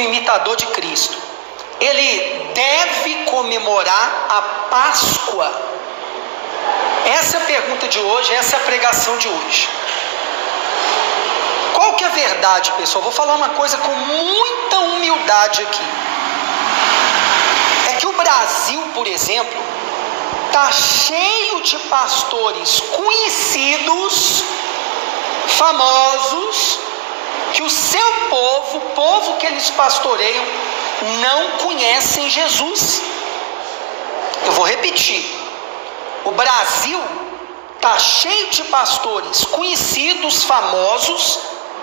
imitador de Cristo, ele deve comemorar a Páscoa? Essa é a pergunta de hoje, essa é a pregação de hoje. Qual que é a verdade, pessoal? Vou falar uma coisa com muita humildade aqui. É que o Brasil, por exemplo, está cheio de pastores conhecidos, famosos, que o seu povo, o povo que eles pastoreiam, não conhecem Jesus. Eu vou repetir. O Brasil está cheio de pastores conhecidos, famosos,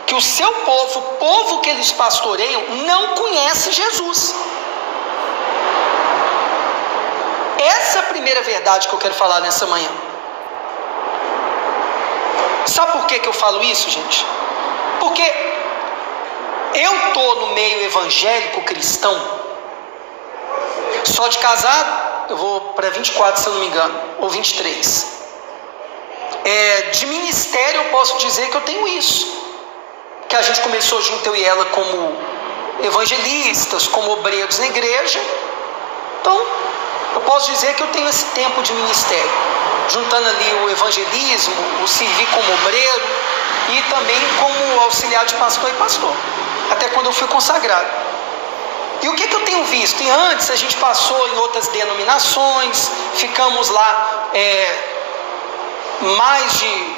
que o seu povo, o povo que eles pastoreiam, não conhece Jesus. Essa é a primeira verdade que eu quero falar nessa manhã. Sabe por que eu falo isso, gente? Porque eu estou no meio evangélico cristão, só de casado, eu vou para 24, se eu não me engano, ou 23. De ministério eu posso dizer que eu tenho isso. Que a gente começou junto, eu e ela, como evangelistas, como obreiros na igreja. Então, eu posso dizer que eu tenho esse tempo de ministério, juntando ali o evangelismo, o servir como obreiro e também como auxiliar de pastor e pastor, até quando eu fui consagrado. E o que eu tenho visto? E antes a gente passou em outras denominações, ficamos lá mais de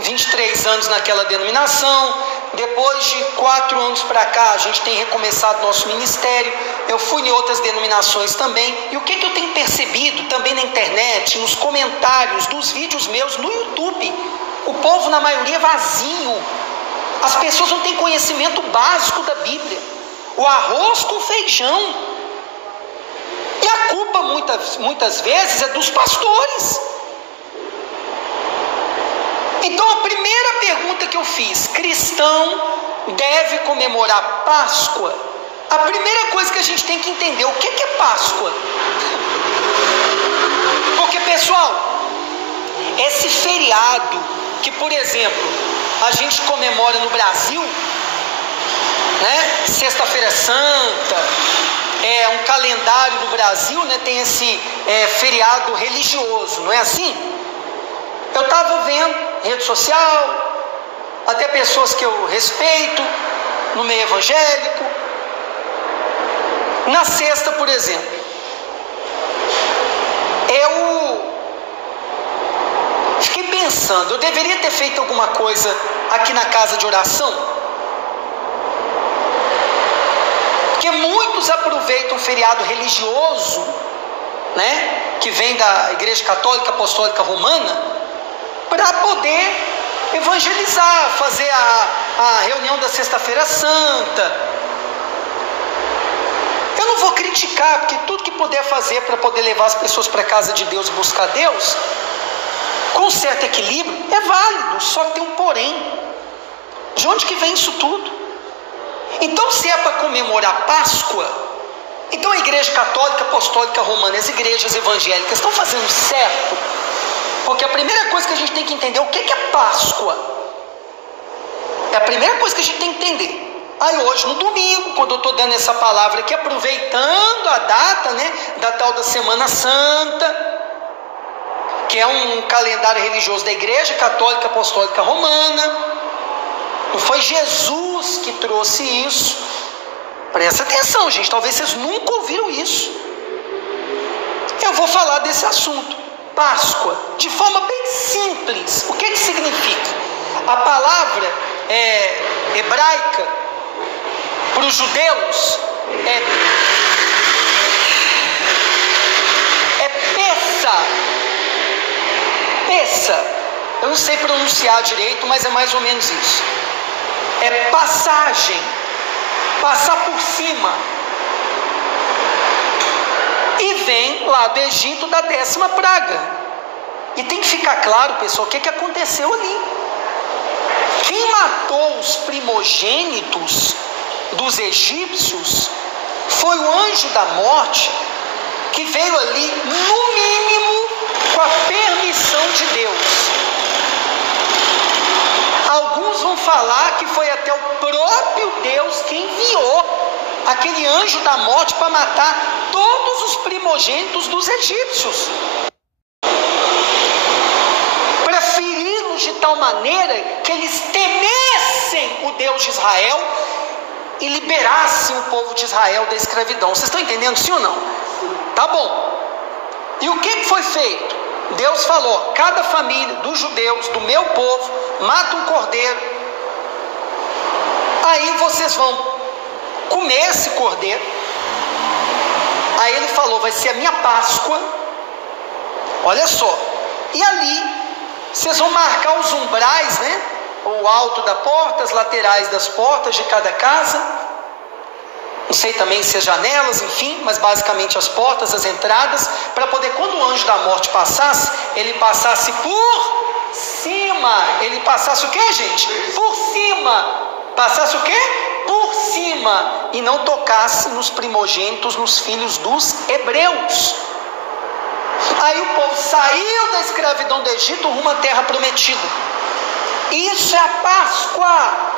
23 anos naquela denominação. Depois de 4 anos para cá, a gente tem recomeçado nosso ministério. Eu fui em outras denominações também. E o que eu tenho percebido também na internet, nos comentários dos vídeos meus no YouTube? O povo, na maioria, é vazio. As pessoas não têm conhecimento básico da Bíblia. O arroz com feijão. E a culpa, muitas vezes, é dos pastores. Então, a primeira pergunta que eu fiz: cristão deve comemorar Páscoa? A primeira coisa que a gente tem que entender, o que é Páscoa? Porque, pessoal, esse feriado que, por exemplo, a gente comemora no Brasil, né? Sexta-feira Santa, um calendário do Brasil, né? Tem esse feriado religioso, não é assim? Eu estava vendo rede social, até pessoas que eu respeito no meio evangélico. Na sexta, por exemplo, eu fiquei pensando, eu deveria ter feito alguma coisa aqui na casa de oração, porque muitos aproveitam o feriado religioso, né, que vem da Igreja Católica Apostólica Romana, para poder evangelizar, fazer a reunião da Sexta-feira Santa. Eu não vou criticar, porque tudo que puder fazer para poder levar as pessoas para a casa de Deus e buscar Deus, com certo equilíbrio, é válido, só que tem um porém. De onde que vem isso tudo? Então, se é para comemorar Páscoa, então a Igreja Católica Apostólica Romana, as igrejas evangélicas estão fazendo certo? Porque a primeira coisa que a gente tem que entender, o que é Páscoa? É a primeira coisa que a gente tem que entender. Aí hoje, no domingo, quando eu estou dando essa palavra aqui, aproveitando a data, né, da tal da Semana Santa, que é um calendário religioso da Igreja Católica Apostólica Romana. Não foi Jesus que trouxe isso. Presta atenção, gente, talvez vocês nunca ouviram isso. Eu vou falar desse assunto. Páscoa, de forma bem simples. O que significa? A palavra hebraica para os judeus é Pessa. Eu não sei pronunciar direito, mas é mais ou menos isso. É passagem, passar por cima. E vem lá do Egito da 10ª praga. E tem que ficar claro, pessoal, o que aconteceu ali. Quem matou os primogênitos dos egípcios foi o anjo da morte, que veio ali, no mínimo, com a permissão de Deus. Alguns vão falar que foi até o próprio Deus que enviou aquele anjo da morte para matar todos os primogênitos dos egípcios, para feri-los de tal maneira que eles temessem o Deus de Israel e liberassem o povo de Israel da escravidão. Vocês estão entendendo, sim ou não? Tá bom. E o que foi feito? Deus falou: cada família dos judeus, do meu povo, mata um cordeiro. Aí vocês vão comer esse cordeiro. Aí ele falou: vai ser a minha Páscoa. Olha só. E ali vocês vão marcar os umbrais, né? O alto da porta, as laterais das portas de cada casa. Não sei também se as janelas, enfim, mas basicamente as portas, as entradas, para poder, quando o anjo da morte passasse, ele passasse por cima. Ele passasse o quê, gente? Por cima. Passasse o quê? Por cima. E não tocasse nos primogênitos, nos filhos dos hebreus. Aí o povo saiu da escravidão do Egito rumo à terra prometida. Isso é a Páscoa.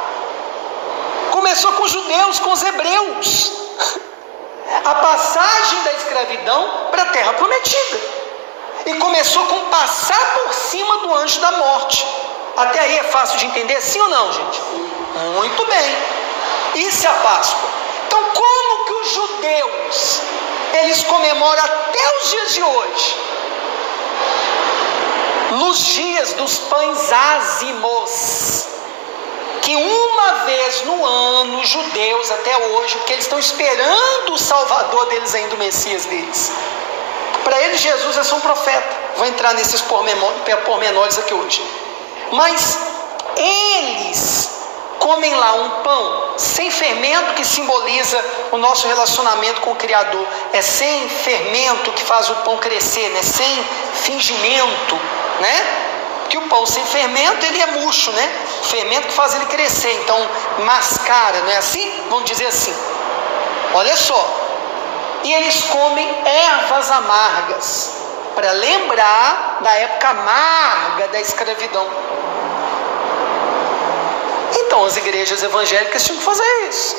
Começou com os judeus, com os hebreus. A passagem da escravidão para a terra prometida. E começou com passar por cima do anjo da morte. Até aí é fácil de entender, sim ou não, gente? Muito bem. Isso é a Páscoa. Então, como que os judeus, eles comemoram até os dias de hoje? Nos dias dos pães ázimos, que uma vez no ano, os judeus até hoje, porque eles estão esperando o Salvador deles ainda, o Messias deles. Para eles Jesus é só um profeta. Vou entrar nesses pormenores aqui hoje. Mas eles comem lá um pão sem fermento, que simboliza o nosso relacionamento com o Criador. É sem fermento que faz o pão crescer, né? Sem fingimento, né? Que o pão sem fermento, ele é murcho, né? Fermento que faz ele crescer, então mascara, não é assim? Vamos dizer assim. Olha só. E eles comem ervas amargas, para lembrar da época amarga da escravidão. Então as igrejas evangélicas tinham que fazer isso.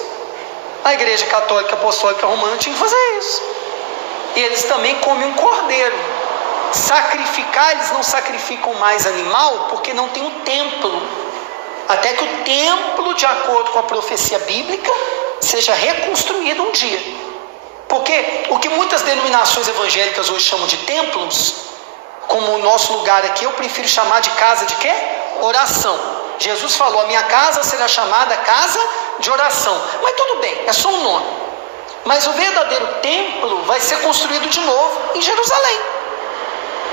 A igreja católica apostólica romana tinha que fazer isso. E eles também comem um cordeiro. Sacrificar, eles não sacrificam mais animal, porque não tem o templo. Até que o templo, de acordo com a profecia bíblica, seja reconstruído um dia. Porque o que muitas denominações evangélicas hoje chamam de templos, como o nosso lugar aqui, eu prefiro chamar de casa de quê? Oração. Jesus falou: a minha casa será chamada casa de oração. Mas tudo bem, é só um nome. Mas o verdadeiro templo vai ser construído de novo em Jerusalém.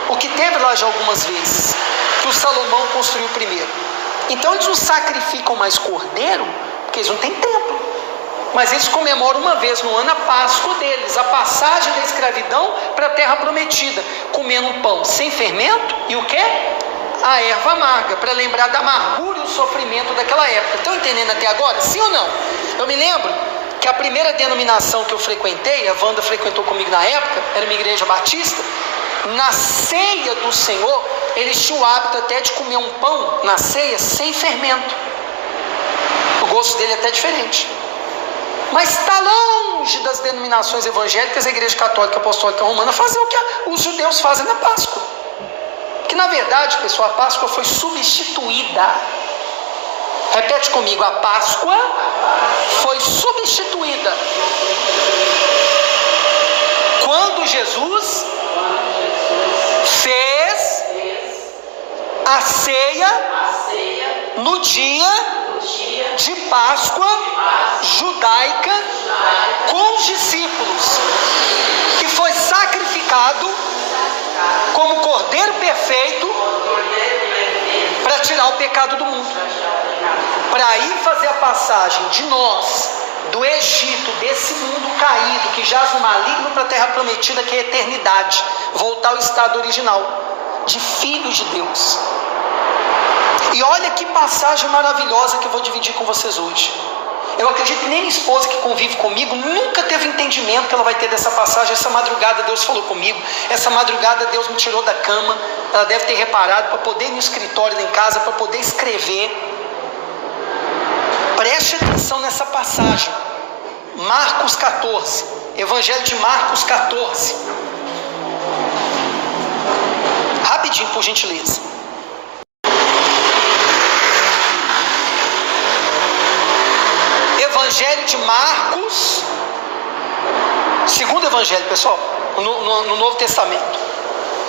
O que teve lá já algumas vezes, que o Salomão construiu primeiro. Então eles não sacrificam mais cordeiro, porque eles não têm templo. Mas eles comemoram uma vez no ano a Páscoa deles, a passagem da escravidão para a terra prometida, comendo um pão sem fermento e o quê? A erva amarga, para lembrar da amargura e o sofrimento daquela época. Estão entendendo até agora? Sim ou não? Eu me lembro que a primeira denominação que eu frequentei, a Wanda frequentou comigo na época, era uma igreja batista. Na ceia do Senhor, eles tinham o hábito até de comer um pão na ceia sem fermento. O gosto dele é até diferente. Mas está longe das denominações evangélicas, a igreja católica apostólica romana, fazer o que os judeus fazem na Páscoa. Que na verdade, pessoal, a Páscoa foi substituída. Repete comigo: a Páscoa foi substituída. Quando Jesus fez a ceia no dia de Páscoa judaica com os discípulos, que foi sacrificado como cordeiro perfeito para tirar o pecado do mundo, para ir fazer a passagem de nós do Egito, desse mundo caído que jaz no maligno, para a terra prometida, que é a eternidade, voltar ao estado original de filhos de Deus. E olha que passagem maravilhosa que eu vou dividir com vocês hoje. Eu acredito que nem minha esposa, que convive comigo, nunca teve entendimento que ela vai ter dessa passagem. Essa madrugada Deus falou comigo, essa madrugada Deus me tirou da cama. Ela deve ter reparado, para poder ir no escritório lá em casa, para poder escrever. Preste atenção nessa passagem. Marcos 14. Evangelho de Marcos 14. Rapidinho, por gentileza. Evangelho de Marcos, segundo evangelho, pessoal, no Novo Testamento,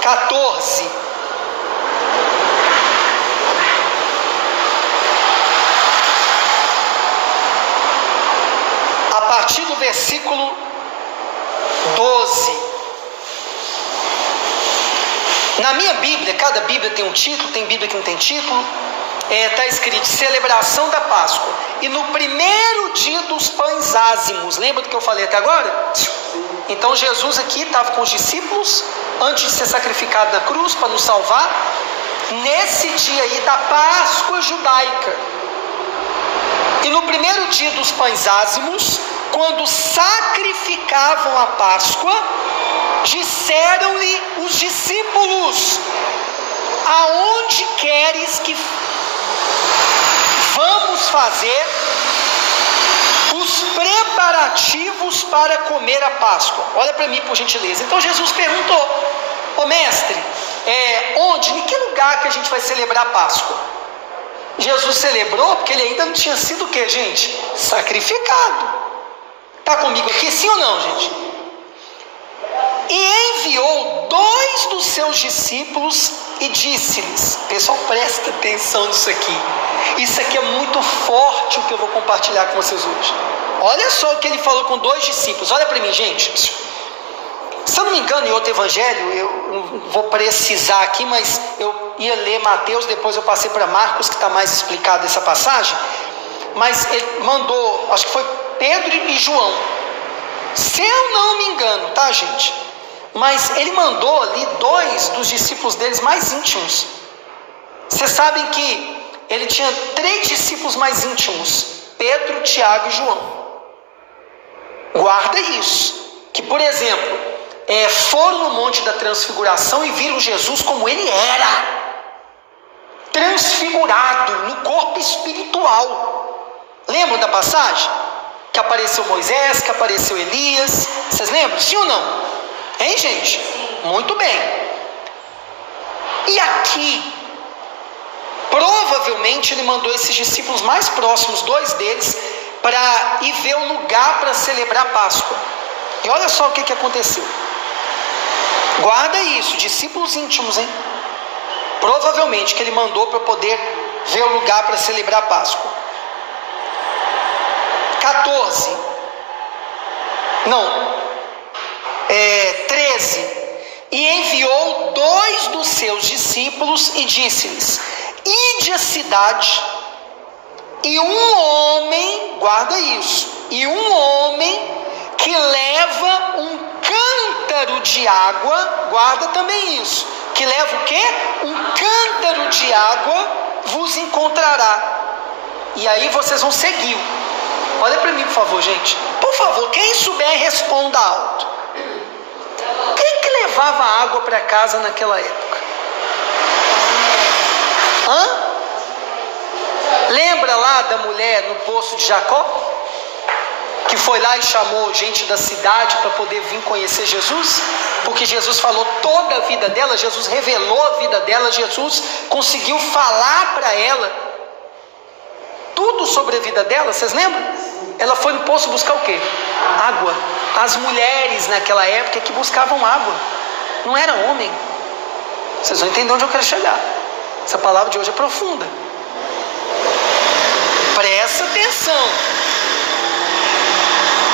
14. A partir do versículo 12. Na minha Bíblia, cada Bíblia tem um título, tem Bíblia que não tem título. Está escrito celebração da Páscoa. E no primeiro dia dos pães ázimos, lembra do que eu falei até agora? Então Jesus aqui estava com os discípulos, antes de ser sacrificado na cruz para nos salvar, nesse dia aí da Páscoa judaica. E no primeiro dia dos pães ázimos, quando sacrificavam a Páscoa, disseram-lhe os discípulos: aonde queres que vamos fazer os preparativos para comer a Páscoa? Olha para mim, por gentileza. Então Jesus perguntou: ô mestre, onde, em que lugar que a gente vai celebrar a Páscoa? Jesus celebrou porque ele ainda não tinha sido o que, gente? Sacrificado. Está comigo aqui, sim ou não, gente? E enviou 2 dos seus discípulos e disse-lhes, pessoal, presta atenção nisso aqui. Isso aqui é muito forte o que eu vou compartilhar com vocês hoje. Olha só o que ele falou com 2 discípulos. Olha para mim, gente. Se eu não me engano, em outro evangelho, eu não vou precisar aqui, mas eu ia ler Mateus, depois eu passei para Marcos, que está mais explicado essa passagem. Mas ele mandou, acho que foi Pedro e João. Se eu não me engano, tá, gente? Mas ele mandou ali 2 dos discípulos deles mais íntimos. Vocês sabem que ele tinha 3 discípulos mais íntimos: Pedro, Tiago e João. Guarda isso. Que, por exemplo, foram no Monte da Transfiguração e viram Jesus como ele era, transfigurado no corpo espiritual. Lembram da passagem? Que apareceu Moisés, que apareceu Elias. Vocês lembram? Sim ou não? Hein, gente? Muito bem. E aqui, provavelmente ele mandou esses discípulos mais próximos, 2 deles, para ir ver o lugar para celebrar a Páscoa. E olha só o que aconteceu. Guarda isso, discípulos íntimos, hein? Provavelmente que ele mandou para poder ver o lugar para celebrar a Páscoa. 13. E enviou 2 dos seus discípulos e disse-lhes: ide à cidade, e um homem, guarda isso, e um homem que leva um cântaro de água, guarda também isso, que leva o quê? Um cântaro de água vos encontrará. E aí vocês vão seguir. Olha para mim, por favor, gente. Por favor, quem souber, responda alto. Quem que levava água para casa naquela época? Lembra lá da mulher no poço de Jacó? Que foi lá e chamou gente da cidade para poder vir conhecer Jesus? Porque Jesus falou toda a vida dela, Jesus revelou a vida dela, Jesus conseguiu falar para ela tudo sobre a vida dela. Vocês lembram? Ela foi no poço buscar o quê? Água. As mulheres naquela época que buscavam água, não era homem. Vocês vão entender onde eu quero chegar. Essa palavra de hoje é profunda. Presta atenção.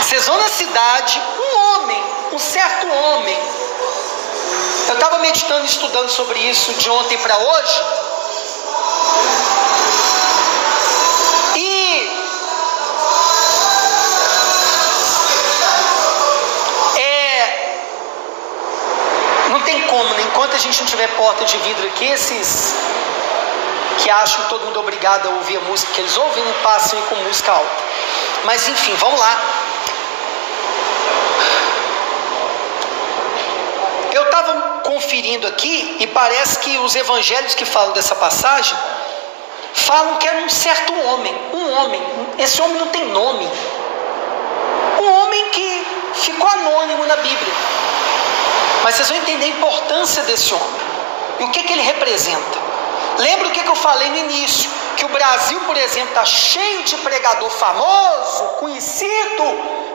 Vocês vão na cidade, um certo homem. Eu estava meditando e estudando sobre isso de ontem para hoje. Enquanto a gente não tiver porta de vidro aqui, esses que acham que todo mundo é obrigado a ouvir a música que eles ouvem, não passam com música alta. Mas enfim, vamos lá. Eu estava conferindo aqui e parece que os evangelhos que falam dessa passagem falam que era um certo homem. Esse homem não tem nome. Um Mas vocês vão entender a importância desse homem e o que ele representa. Lembra o que eu falei no início? Que o Brasil, por exemplo, está cheio de pregador famoso, conhecido,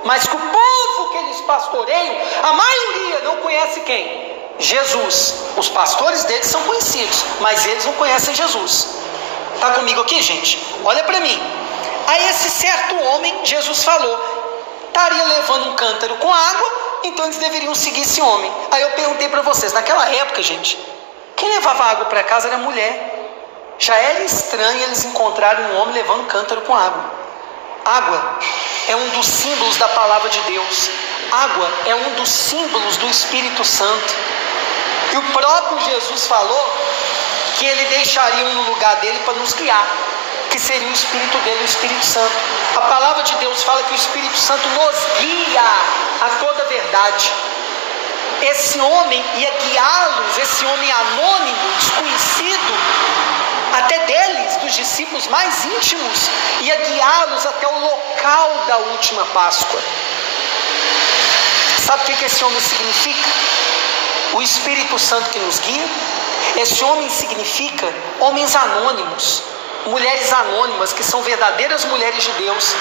mas que o povo que eles pastoreiam, a maioria não conhece quem? Jesus. Os pastores deles são conhecidos, mas eles não conhecem Jesus. Está comigo aqui, gente? Olha para mim. A esse certo homem, Jesus falou, estaria levando um cântaro com água, então eles deveriam seguir esse homem. Aí eu perguntei para vocês, naquela época, gente, quem levava água para casa era a mulher. Já era estranho eles encontrarem um homem levando cântaro com água. Água é um dos símbolos da palavra de Deus. Água é um dos símbolos do Espírito Santo. E o próprio Jesus falou que ele deixaria um no lugar dele para nos guiar, que seria o Espírito dele, o Espírito Santo. A palavra de Deus fala que o Espírito Santo nos guia a toda a verdade. Esse homem ia guiá-los, esse homem anônimo, desconhecido, até deles, dos discípulos mais íntimos, ia guiá-los até o local da última Páscoa. Sabe o que esse homem significa? O Espírito Santo que nos guia. Esse homem significa homens anônimos, mulheres anônimas, que são verdadeiras mulheres de Deus,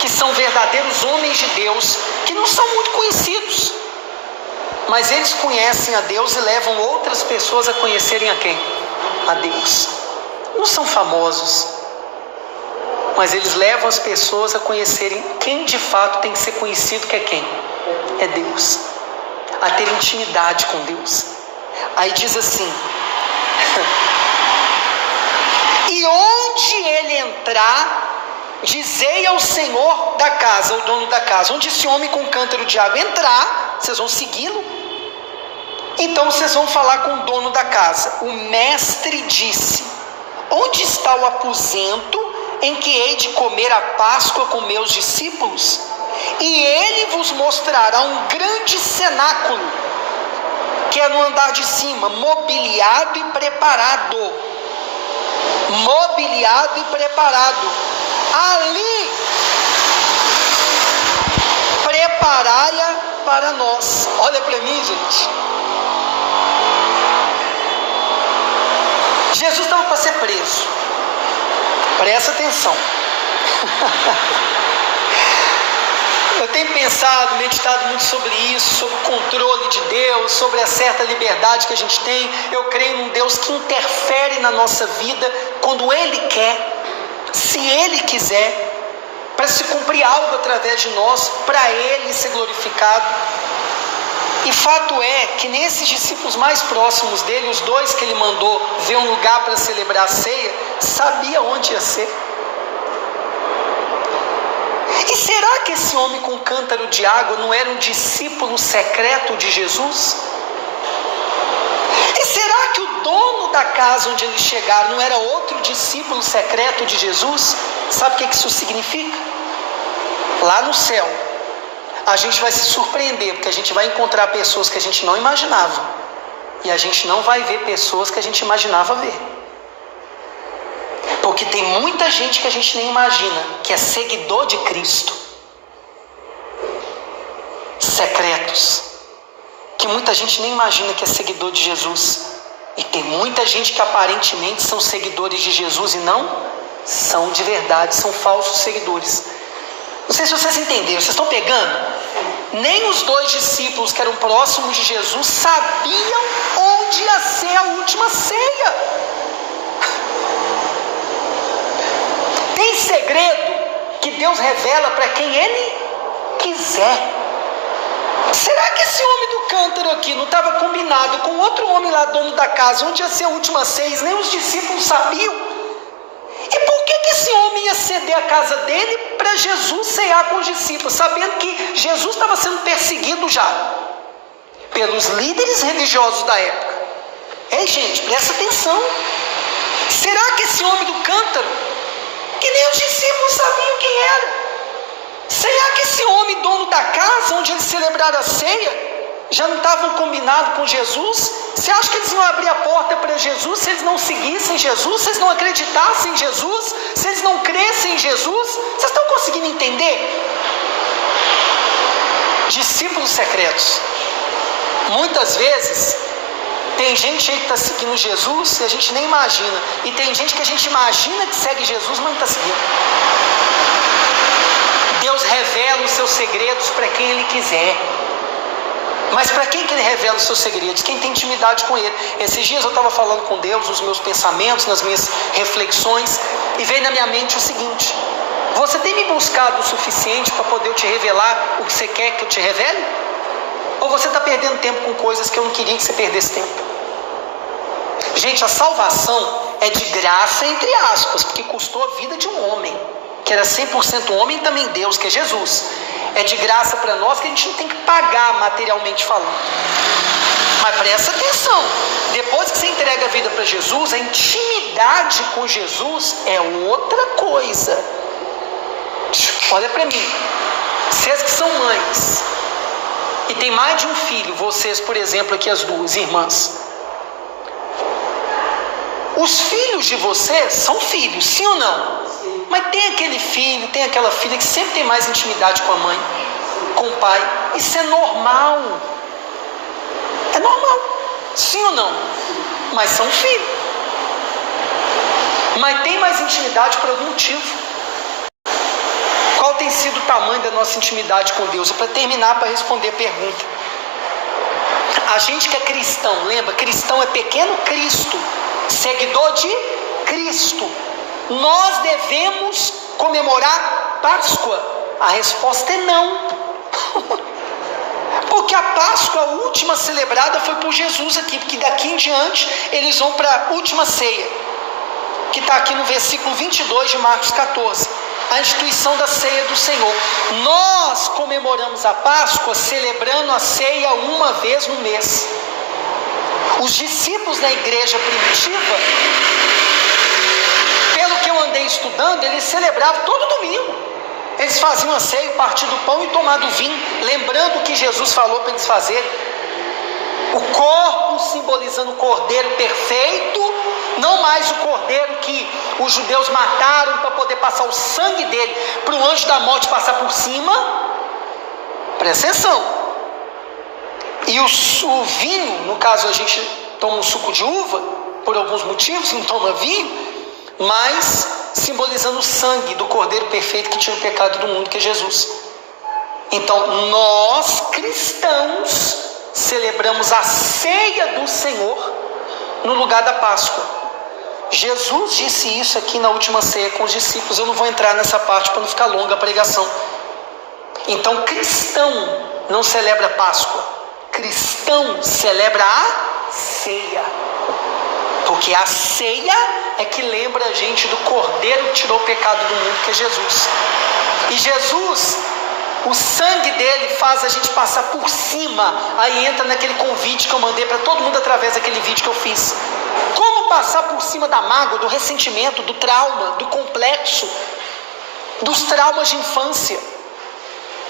que são verdadeiros homens de Deus, que não são muito conhecidos, mas eles conhecem a Deus e levam outras pessoas a conhecerem a quem? A Deus. Não são famosos, mas eles levam as pessoas a conhecerem quem de fato tem que ser conhecido, que é quem? É Deus. A ter intimidade com Deus. Aí diz assim: e onde ele entrar, dizei ao senhor da casa, ao dono da casa, onde esse homem com um cântaro de água entrar, vocês vão segui-lo. Então vocês vão falar com o dono da casa. O mestre disse: onde está o aposento em que hei de comer a Páscoa com meus discípulos? E ele vos mostrará um grande cenáculo, que é no andar de cima, mobiliado e preparado. Mobiliado e preparado. Ali preparai-a para nós. Olha para mim, gente. Jesus estava para ser preso. Presta atenção. Eu tenho pensado, meditado muito sobre isso, sobre o controle de Deus, sobre a certa liberdade que a gente tem. Eu creio num Deus que interfere na nossa vida quando Ele quer, se Ele quiser, para se cumprir algo através de nós, para Ele ser glorificado. E fato é que nesses discípulos mais próximos dele, os dois que ele mandou ver um lugar para celebrar a ceia, sabia onde ia ser. E será que esse homem com cântaro de água não era um discípulo secreto de Jesus? E será que o dono da casa onde eles chegaram não era outro discípulo secreto de Jesus? Sabe o que isso significa? Lá no céu, a gente vai se surpreender, porque a gente vai encontrar pessoas que a gente não imaginava, e a gente não vai ver pessoas que a gente imaginava ver. Porque tem muita gente que a gente nem imagina, que é seguidor de Cristo. Secretos. Que muita gente nem imagina que é seguidor de Jesus. E tem muita gente que aparentemente são seguidores de Jesus e não são de verdade, são falsos seguidores. Não sei se vocês entenderam, vocês estão pegando? Nem os dois discípulos que eram próximos de Jesus sabiam onde ia ser a última ceia. Tem segredo que Deus revela para quem Ele quiser. Será que esse homem do cântaro aqui não estava combinado com outro homem lá, dono da casa, onde ia ser a última ceia? Nem os discípulos sabiam. E por que esse homem ia ceder a casa dele para Jesus cear com os discípulos, sabendo que Jesus estava sendo perseguido já pelos líderes religiosos da época? Ei, gente, presta atenção. Será que esse homem do cântaro, que nem os discípulos sabiam quem era, será que esse homem dono da casa onde eles celebraram a ceia já não estavam combinados com Jesus? Você acha que eles iam abrir a porta para Jesus se eles não seguissem Jesus, se eles não acreditassem em Jesus, se eles não crescem em Jesus? Vocês estão conseguindo entender? Discípulos secretos. Muitas vezes, tem gente aí que está seguindo Jesus e a gente nem imagina. E tem gente que a gente imagina que segue Jesus, mas não está seguindo. Deus revela os seus segredos para quem Ele quiser. Mas para quem que Ele revela os seus segredos? Quem tem intimidade com Ele. Esses dias eu estava falando com Deus, nos meus pensamentos, nas minhas reflexões, e veio na minha mente o seguinte: você tem me buscado o suficiente para poder eu te revelar o que você quer que eu te revele? Ou você está perdendo tempo com coisas que eu não queria que você perdesse tempo? Gente, a salvação é de graça, entre aspas, porque custou a vida de um homem, que era 100% homem e também Deus, que é Jesus. É de graça para nós, que a gente não tem que pagar materialmente falando. Mas presta atenção, depois que você entrega a vida para Jesus, a intimidade com Jesus é outra coisa. Olha para mim, vocês que são mães e tem mais de um filho, vocês, por exemplo, aqui as duas irmãs, os filhos de vocês são filhos, sim ou não? Mas tem aquele filho, tem aquela filha que sempre tem mais intimidade com a mãe, com o pai. Isso é normal. É normal, sim ou não? Mas são filhos. Mas tem mais intimidade por algum motivo. Qual tem sido o tamanho da nossa intimidade com Deus? Para terminar, para responder a pergunta. A gente que é cristão, lembra? Cristão é pequeno Cristo, seguidor de Cristo. Nós devemos comemorar Páscoa? A resposta é não. Porque a Páscoa, a última celebrada, foi por Jesus aqui, porque daqui em diante eles vão para a última ceia, que está aqui no versículo 22 de Marcos 14, a instituição da ceia do Senhor. Nós comemoramos a Páscoa celebrando a ceia uma vez no mês. Os discípulos da igreja primitiva, pelo que eu andei estudando, eles celebravam todo domingo. Eles faziam a ceia, partir do pão e tomar do vinho, lembrando o que Jesus falou para eles fazerem. O corpo simbolizando o cordeiro perfeito, não mais o cordeiro que os judeus mataram para poder passar o sangue dele para o anjo da morte passar por cima. Presta atenção. E o vinho, no caso a gente toma um suco de uva, por alguns motivos, não toma vinho, mas simbolizando o sangue do cordeiro perfeito que tira o pecado do mundo, que é Jesus. Então nós cristãos celebramos a ceia do Senhor no lugar da Páscoa. Jesus disse isso aqui na última ceia com os discípulos. Eu não vou entrar nessa parte para não ficar longa a pregação. Então cristão não celebra a Páscoa, cristão celebra a ceia, porque a ceia é que lembra a gente do cordeiro que tirou o pecado do mundo, que é Jesus. E Jesus, o sangue dele faz a gente passar por cima. Aí entra naquele convite que eu mandei para todo mundo através daquele vídeo que eu fiz. Como passar por cima da mágoa, do ressentimento, do trauma, do complexo, dos traumas de infância,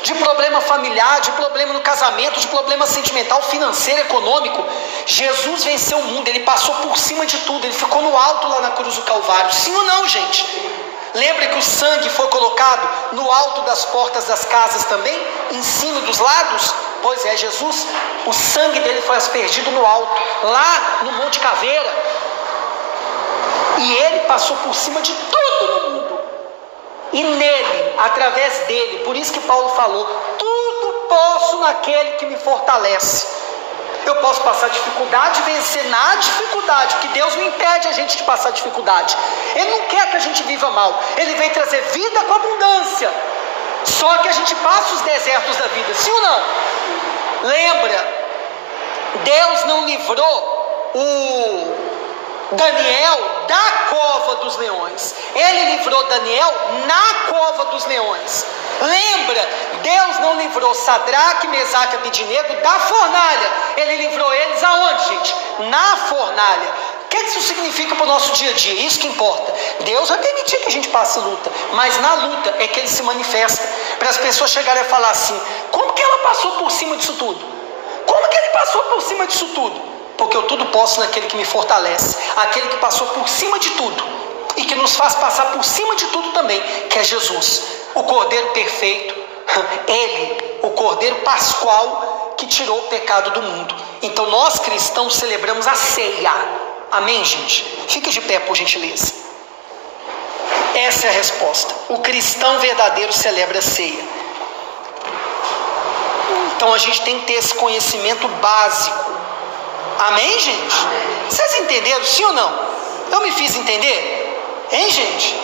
de problema familiar, de problema no casamento, de problema sentimental, financeiro, econômico. Jesus venceu o mundo, ele passou por cima de tudo, ele ficou no alto lá na cruz do Calvário. Sim ou não, gente? Lembra que o sangue foi colocado no alto das portas das casas também, em cima dos lados? Pois é, Jesus, o sangue dele foi aspergido no alto, lá no Monte Caveira. E ele passou por cima de tudo no mundo. E nele, através dele, por isso que Paulo falou, tudo posso naquele que me fortalece. Eu posso passar dificuldade e vencer na dificuldade, porque Deus não impede a gente de passar dificuldade. Ele não quer que a gente viva mal, Ele vem trazer vida com abundância. Só que a gente passa os desertos da vida, sim ou não? Lembra, Deus não livrou o Daniel da cova dos leões, Ele livrou Daniel na cova dos leões. Lembra, Deus não livrou Sadraque, Mesaque e Abednego da fornalha, Ele livrou eles aonde, gente? Na fornalha. O que isso significa para o nosso dia a dia? Isso que importa. Deus vai permitir que a gente passe luta, mas na luta é que Ele se manifesta, para as pessoas chegarem a falar assim: como que ela passou por cima disso tudo? Como que ele passou por cima disso tudo? Porque eu tudo posso naquele que me fortalece, aquele que passou por cima de tudo e que nos faz passar por cima de tudo também, que é Jesus, o Cordeiro perfeito, Ele, o Cordeiro pascual, que tirou o pecado do mundo. Então nós cristãos celebramos a ceia. Amém, gente? Fique de pé, por gentileza. Essa é a resposta. O cristão verdadeiro celebra a ceia. Então a gente tem que ter esse conhecimento básico. Amém, gente? Vocês entenderam, sim ou não? Eu me fiz entender? Hein, gente?